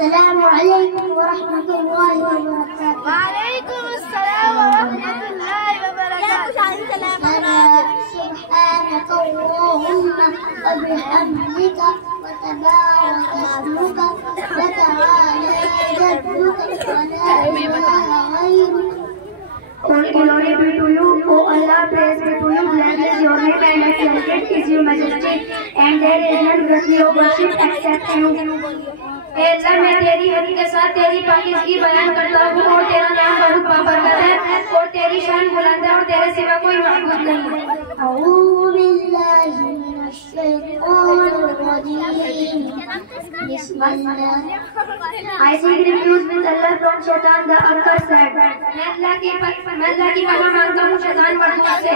السلام علیکم ورحمۃ اللہ وبرکاتہ. وعلیکم السلام ورحمۃ اللہ وبرکاتہ. سبحانك اللهم وبحمدك وتبارك اسمك وتعالى جدك ولا إله غيرك. All glory be to you, O Allah, praise be to you, blessed is your name and exalted is your majesty, and there is none worthy of worship except you. اے اللہ میں تیری حمد کے ساتھ تیری پاکیزگی بیان کرتا ہوں اور تیرا نام بہت بابرکت ہے اور تیری شان بلند ہے اور تیرے سوا کوئی معبود نہیں ہے. اعوذ باللہ من الشیطان الرجیم. بسم اللہ. I seek refuge with Allah from Shaitan the accursed. میں اللہ کی پناہ مانگتا ہوں شیطان بدگماں سے.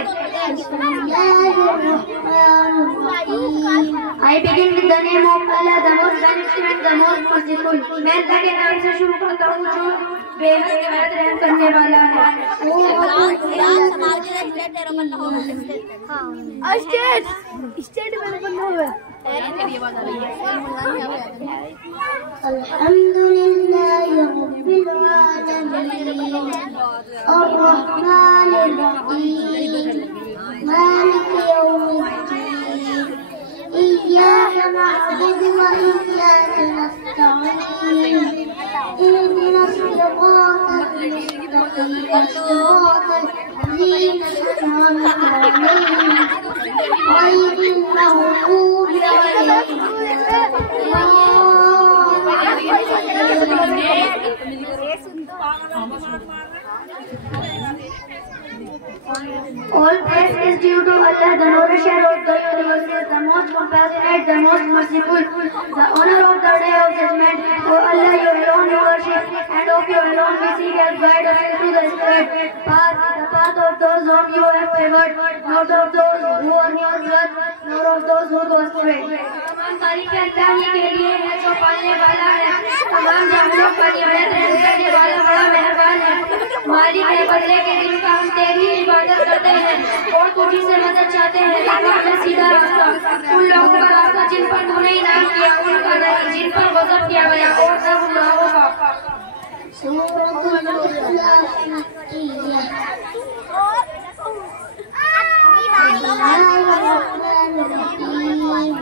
بسم اللہ الرحمن الرحیم. I begin with the name of Allah, the most beneficent, the most merciful. میں اللہ کے نام سے شروع کرتا ہوں جو بے حد نہایت رحم کرنے والا ہے. الحمد لله رب العالمين الرحمن الرحيم مالك يوم الدين إياك نعبد وإياك نستعين اهدنا الصراط المستقيم صراط الذين أنعمت عليهم غير المغضوب عليهم All praise is due to Allah, the nourisher of the universe, the most compassionate, the most merciful, the honor of the day of judgment. O Allah, you alone we worship, and of you alone we seek help, guide us into the straight path, the path of those whom you have favored, not of those who are your wrath, nor of those who go astray. تمام تعریفیں اللہ ہی کے لیے ہے جو پالنے والا ہے، تمام جانوروں پر نعمت رحم کرنے والا بڑا مہربان ہے. مالک ہے بدلے کے دن کا، ہم تیری عبادت کرتے ہیں اور تجھی سے مدد چاہتے ہیں. ہمیں سیدھا راستہ ان لوگوں کا راستہ جن پر تو نے انعام کیا، ان کا نہیں جن پر غضب کیا گیا، اور سب گناہوں کا. سورۃ الاخلاص مکیہ. بسم اللہ الرحمن الرحیم.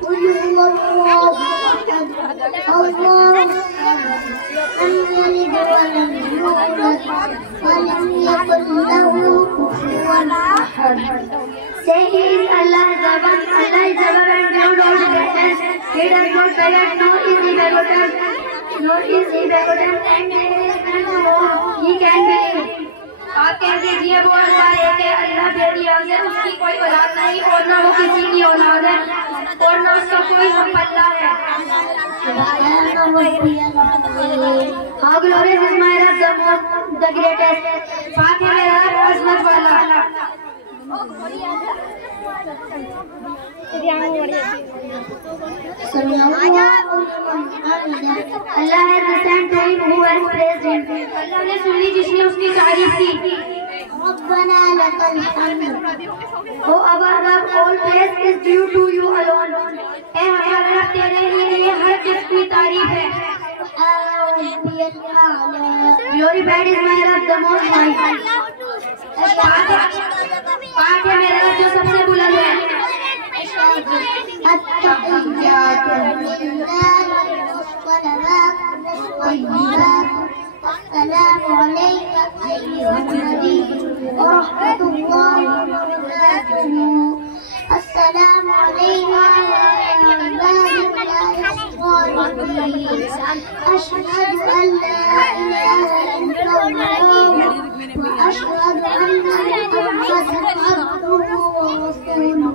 قل هو الله احد الله الصمد لم يلد ولم يولد ولم يكن له كفوا احد. Say he is Allah the one, Allah is the one and beyond all greatness. He does not beget, nor is he begotten, and there is none to whom he can be. آپ کہہ دیجیے وہ اللہ ایک ہے، اللہ بے نیاز ہے، اس کی کوئی اولاد نہیں اور نہ وہ کسی کی اولاد ہے اور نہ اس کا کوئی ہم پلہ ہے. How glorious is my Rabb, the greatest. پاک ہے میرا رب عظمت والا. اللہ ہے descend to him who has praised him. اللہ نے سنی جس نے اس کی تعریف کی. ربنا لك الحمد. O our Rabb, all praise is due to you alone. اے ہمارا رب تیرے لیے ہر جس کی تعریف ہے. Glory bad is my Rabb, the most high. پاک ہے میرا رب جو سب سے بلند ہے. التحيات لله والصلوات والطيبات. السلام عليك أيها النبي ورحمة الله وبركاته. السلام علينا وعلى عباد الله الصالحين. أشهد أن لا إله إلا الله وأشهد أن محمدا عبده ورسوله.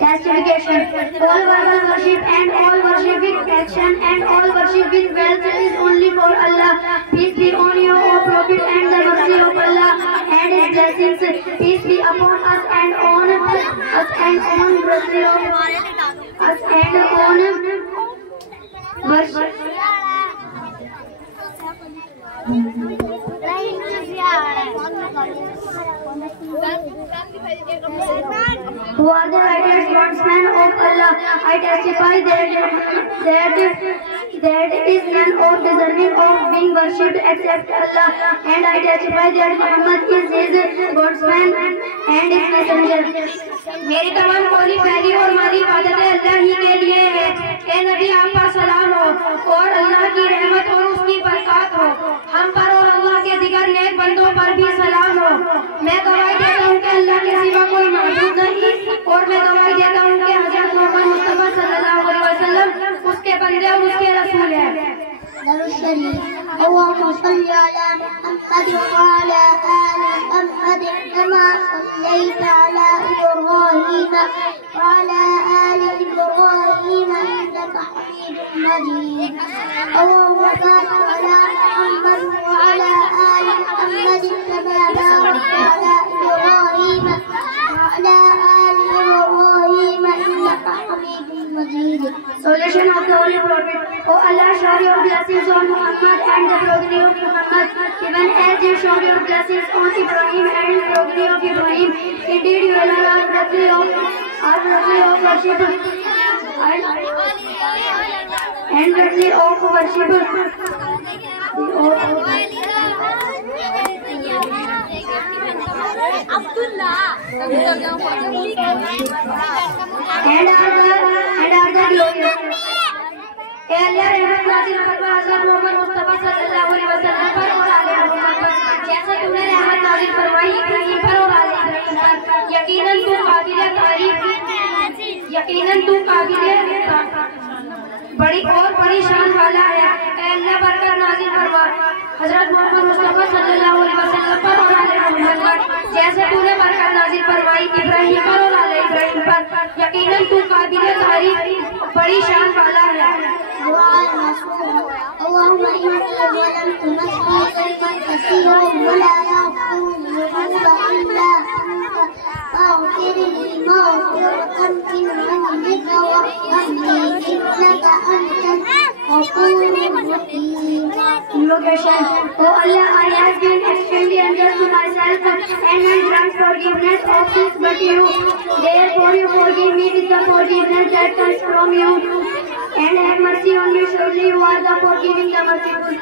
Justification. All verbal worship and all worship with action and all worship with wealth is only for Allah. Peace be on you, O Prophet, and the mercy of Allah and His blessings. Peace be upon us and on us and on mercy of us and on worship. Who are the righteous bondsmen of Allah? I testify that is none of deserving of being worshipped except Allah, and I testify that Muhammad is his bondsman and his messenger. میری تمام قولی پہلی اور ہماری عبادت اللہ ہی کے لیے ہے. اے نبی آپ پر سلام ہو اور اللہ کی رحمت اور اس کی برکات ہو. ہم پر اور اللہ کے دیگر نیک بندوں پر بھی سلام ہو. میں گواہی دیتا ہوں کہ اللہ کے سوا کوئی معبود نہیں, اور میں گواہی دیتا ہوں کہ حضرت محمد مصطفیٰ صلی اللہ علیہ وسلم اس کے بندے اور اس کے رسول ہیں. اللهم صل على محمد وعلى آل محمد كما صليت على إبراهيم وعلى آل إبراهيم إنك حميد مجيد. اللهم بارك على محمد وعلى آل محمد كما باركت على إبراهيم وعلى آل إبراهيم إنك حميد مجيد. Solution of the Holy Prophet. Oh Allah, shower your blessings on Muhammad and the progeny of Muhammad, even as you showered your blessings on Ibrahim and the progeny of Ibrahim. Indeed, you alone are worthy of worship and worthy of worship. And are the glorious. اے اللہ رحمت نازل فرما حضرت محمد مصطفیٰ صلی اللہ علیہ وسلم پر اور آل محمد پر, جیسا تم نے رحمت نازل فرمائی ابراہیم پر اور آل ابراہیم پر. یقیناً تو قابل تعریف, بڑی اور بڑی شان والا ہے. اے اللہ برکت نازل فرما حضرت محمد مصطفیٰ صلی اللہ علیہ وسلم پر اور آل محمد پر, جیسے تو نے برکت نازل فرمائی ابراہیم پر اور آل ابراہیم پر. یقیناً تو قابل تعریف, بڑی شان والا ہے. اللهم إني ظلمت نفسي ظلما كثيرا ولا يغفر الذنوب إلا أنت فاغفر لي مغفرة من عندك وارحمني إنك أنت الغفور الرحيم. Invocation. Oh Allah, I have been extremely unjust to myself and grant forgiveness of sins but you. Therefore you forgive me with the forgiveness that comes from you. And have mercy on me, surely you are the forgiving, the merciful.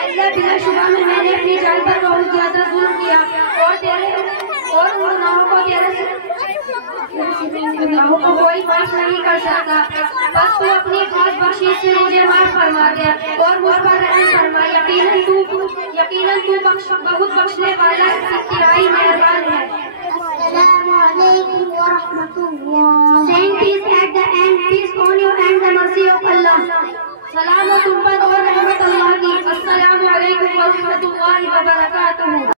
اللہ بلا شبہ میں نے اپنی جان پر بہت زیادہ ظلم کیا اور گناہوں کو کوئی معاف نہیں کر سکتا. بس تو اپنی خاص بخشش سے مجھے معاف فرما دیا اور مجھ پر رحم فرما. یقیناً تو بہت بخشنے والا انتہائی مہربان ہے. السلام علیکم ورحمۃ اللہ. Saying peace at the end, peace on you and the mercy of Allah. سلام تم پر اور رحمت اللہ کی. السلام علیکم ورحمۃ اللہ وبرکاتہ.